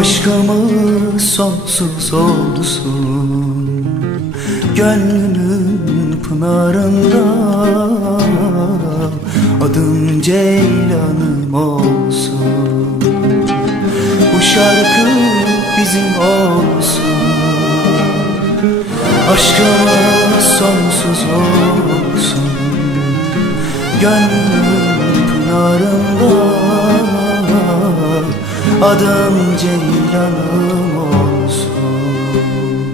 Aşkımız sonsuz olsun Gönlünün pınarında Adım Ceylan'ım olsun Bu şarkı bizim olsun Aşkımız sonsuz olsun Gönlünün pınarında Adım Ceylan'ım olsun